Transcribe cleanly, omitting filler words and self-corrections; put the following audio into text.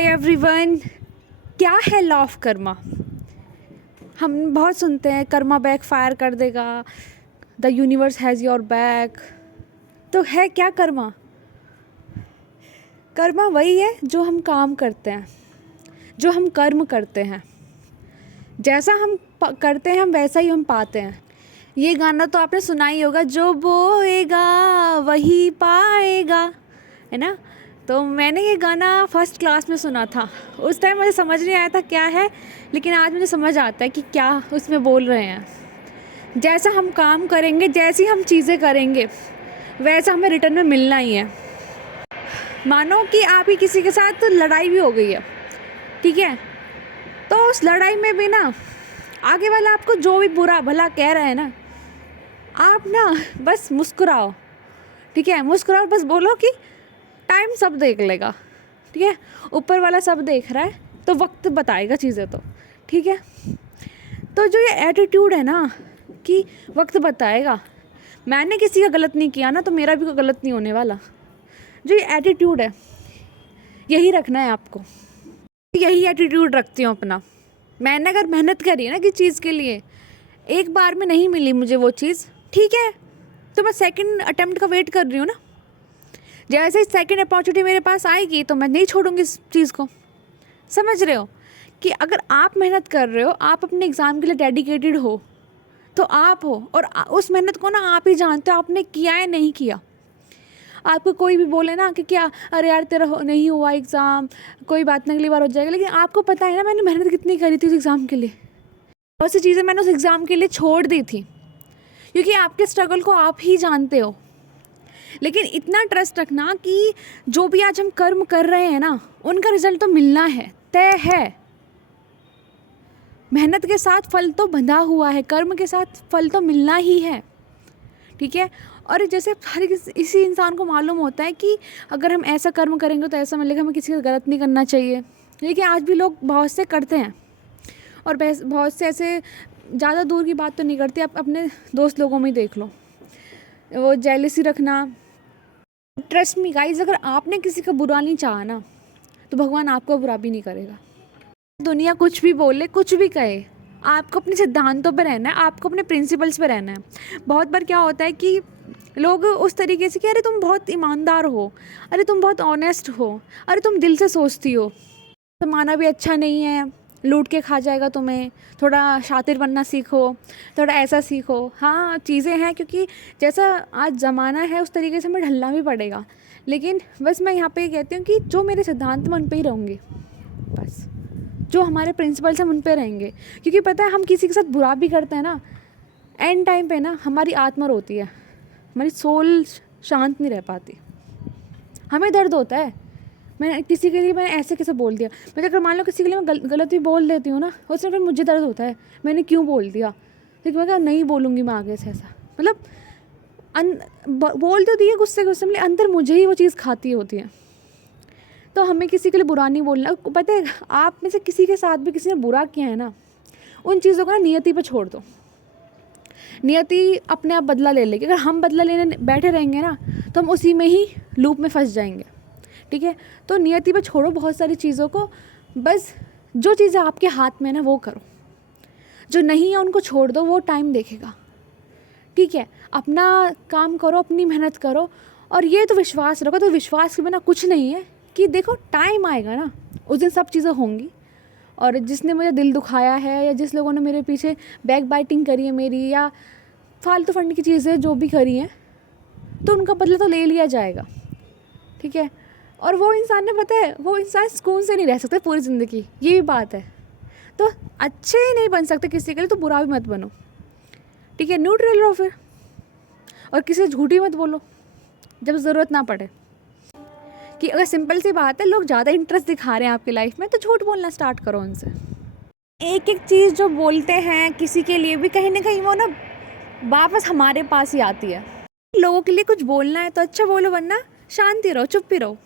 Hi everyone. क्या है law of Karma? हम बहुत सुनते हैं कर्मा बैक फायर कर देगा, the universe has your back. तो है क्या कर्मा? कर्मा वही है जो हम काम करते हैं, जो हम कर्म करते हैं। जैसा हम करते हैं हम वैसा ही हम पाते हैं। ये गाना तो आपने सुना ही होगा, जो बोएगा वही पाएगा, है ना। तो मैंने ये गाना फर्स्ट क्लास में सुना था। उस टाइम मुझे समझ नहीं आया था क्या है, लेकिन आज मुझे समझ आता है कि क्या उसमें बोल रहे हैं। जैसा हम काम करेंगे, जैसी हम चीज़ें करेंगे, वैसा हमें रिटर्न में मिलना ही है। मानो कि आप ही किसी के साथ लड़ाई भी हो गई है, ठीक है, तो उस लड़ाई में भी ना आगे वाला आपको जो भी बुरा भला कह रहा है ना, आप ना बस मुस्कुराओ, ठीक है। मुस्कुराओ, बस बोलो कि टाइम सब देख लेगा, ठीक है। ऊपर वाला सब देख रहा है, तो वक्त बताएगा चीज़ें, तो ठीक है। तो जो ये एटीट्यूड है ना कि वक्त बताएगा, मैंने किसी का गलत नहीं किया ना, तो मेरा भी कोई गलत नहीं होने वाला। जो ये एटीट्यूड है, यही रखना है आपको। यही एटीट्यूड रखती हूँ अपना। मैंने अगर मेहनत करी है ना किसी चीज़ के लिए, एक बार में नहीं मिली मुझे वो चीज़, ठीक है, तो मैं सेकंड अटेम्प्ट का वेट कर रही हूँ ना। जैसे ही सेकंड अपॉर्चुनिटी मेरे पास आएगी तो मैं नहीं छोड़ूंगी इस चीज़ को। समझ रहे हो कि अगर आप मेहनत कर रहे हो, आप अपने एग्ज़ाम के लिए डेडिकेटेड हो, तो आप हो, और उस मेहनत को ना आप ही जानते हो आपने किया है नहीं किया। आपको कोई भी बोले ना कि क्या अरे यार तेरा नहीं हुआ एग्ज़ाम, कोई बात नहीं, अगली बार हो जाएगा, लेकिन आपको पता है ना मैंने मेहनत कितनी करी थी उस एग्ज़ाम के लिए। बहुत सी चीज़ें मैंने उस एग्ज़ाम के लिए छोड़ दी थी, क्योंकि आपके स्ट्रगल को आप ही जानते हो। लेकिन इतना ट्रस्ट रखना कि जो भी आज हम कर्म कर रहे हैं ना, उनका रिजल्ट तो मिलना है, तय है। मेहनत के साथ फल तो बंधा हुआ है, कर्म के साथ फल तो मिलना ही है, ठीक है। और जैसे हर इसी इंसान को मालूम होता है कि अगर हम ऐसा कर्म करेंगे तो ऐसा मिलेगा, हमें किसी का गलत नहीं करना चाहिए, लेकिन आज भी लोग बहुत से करते हैं। और बहुत से ऐसे ज़्यादा दूर की बात तो नहीं करते, आप अपने दोस्त लोगों में ही देख लो, वो जेलसी रखना। ट्रस्ट मी गाइज, अगर आपने किसी का बुरा नहीं चाहा ना, तो भगवान आपको बुरा भी नहीं करेगा। दुनिया कुछ भी बोले, कुछ भी कहे, आपको अपने सिद्धांतों पे रहना है, आपको अपने प्रिंसिपल्स पे रहना है। बहुत बार क्या होता है कि लोग उस तरीके से कि अरे तुम बहुत ईमानदार हो, अरे तुम बहुत ऑनेस्ट हो, अरे तुम दिल से सोचती हो, ज़माना भी अच्छा नहीं है, लूट के खा जाएगा तुम्हें, थोड़ा शातिर बनना सीखो, थोड़ा ऐसा सीखो। हाँ चीज़ें हैं, क्योंकि जैसा आज ज़माना है उस तरीके से हमें ढलना भी पड़ेगा। लेकिन बस मैं यहाँ पे कहती हूँ कि जो मेरे सिद्धांत में उन पे ही रहूँगी, बस जो हमारे प्रिंसिपल्स हैं उन पे रहेंगे। क्योंकि पता है हम किसी के साथ बुरा भी करते हैं ना, एंड टाइम पे ना हमारी आत्मा रोती है, हमारी सोल शांत नहीं रह पाती, हमें दर्द होता है। मैं किसी के लिए मैंने ऐसे कैसे बोल दिया, मैं अगर मान लो किसी के लिए मैं गलत भी बोल देती हूँ ना, उसमें फिर मुझे दर्द होता है, मैंने क्यों बोल दिया। लेकिन मैं कहा नहीं बोलूँगी मैं आगे से ऐसा, मतलब बोल तो दिए गुस्से मतलब अंदर मुझे ही वो चीज़ खाती होती है। तो हमें किसी के लिए बुरा नहीं बोलना। पता है आप में से किसी के साथ भी किसी ने बुरा किया है ना, उन चीज़ों का नियति पर छोड़ दो, नियति अपने आप बदला ले लेगी। अगर हम बदला लेने बैठे रहेंगे ना, तो हम उसी में ही लूप में फंस जाएंगे, ठीक है। तो नियति पे छोड़ो बहुत सारी चीज़ों को, बस जो चीज़ें आपके हाथ में है ना वो करो, जो नहीं है उनको छोड़ दो, वो टाइम देखेगा, ठीक है। अपना काम करो, अपनी मेहनत करो, और ये तो विश्वास रखो, तो विश्वास के बिना कुछ नहीं है कि देखो टाइम आएगा ना, उस दिन सब चीज़ें होंगी। और जिसने मुझे दिल दुखाया है, या जिस लोगों ने मेरे पीछे बैक बाइटिंग करी है मेरी, या फालतू फंड की चीज़ें जो भी करी हैं, तो उनका बदला तो ले लिया जाएगा, ठीक है। और वो इंसान ने, पता है, वो इंसान सुकून से नहीं रह सकते पूरी ज़िंदगी, ये भी बात है। तो अच्छे ही नहीं बन सकते किसी के लिए, तो बुरा भी मत बनो, ठीक है। न्यूट्रल रहो फिर, और किसी से झूठी मत बोलो जब ज़रूरत ना पड़े। कि अगर सिंपल सी बात है, लोग ज़्यादा इंटरेस्ट दिखा रहे हैं आपकी लाइफ में, तो झूठ बोलना स्टार्ट करो उनसे। एक एक चीज़ जो बोलते हैं किसी के लिए भी, कहीं ना कहीं वो ना वापस हमारे पास ही आती है। लोगों के लिए कुछ बोलना है तो अच्छा बोलो, वरना शांति रहो, चुप ही रहो।